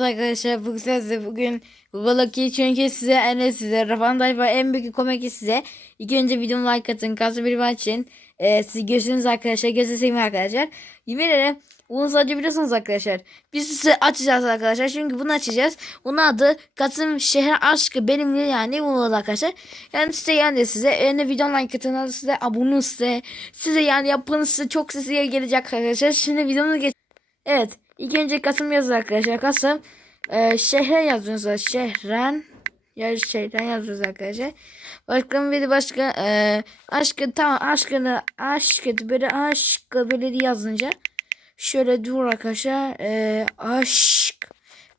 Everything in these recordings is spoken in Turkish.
Arkadaşlar bu size bugün Google'daki çünkü size en size Rafan Tayfa en büyük komik size İlk önce videomu like atın kalsın bir maç için ee, siz görüşürüz arkadaşlar gözü seveyim arkadaşlar. Yemin ederim bunu sadece biliyorsunuz arkadaşlar. Biz size açacağız arkadaşlar çünkü bunu açacağız. Bunun adı Kasım Şehir Aşkı benimle yani bu oldu arkadaşlar. Yani size yani size yani video like atın size abone size size yani yapın size çok size gelecek arkadaşlar. Şimdi videomu geç Evet. İlk önce Kasım yazıyor arkadaşlar. Kasım e, şehre yazıyorsunuz. Şehren ya şehren yazıyoruz arkadaşlar. Başka bir başka e, aşkı tamam aşkını aşkı böyle aşkı böyle yazınca şöyle dur arkadaşlar e, aşk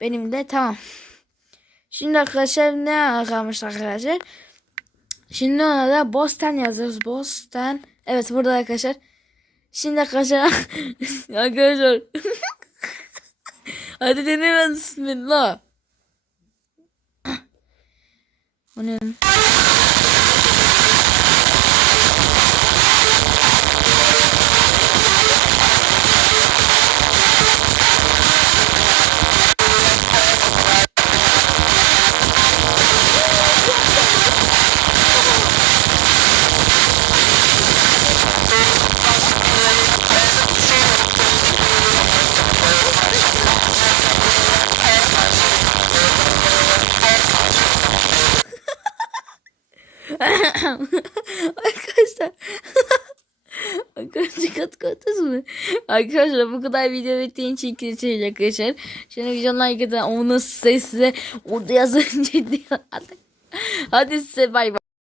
benim de tamam. Şimdi arkadaşlar ne kalmış arkadaşlar? Şimdi ona da Bostan yazıyoruz. Bostan. Evet burada arkadaşlar. Şimdi arkadaşlar arkadaşlar Hadi denemen bismillah. O ne? Arkadaşlar. Arkadaşlar kat katız mı? Arkadaşlar bu kadar video bittiğin için kirçecek arkadaşlar. Şimdi videonun like atın. Onu size size orada yazınca diyor. Hadi, hadi size bay bay.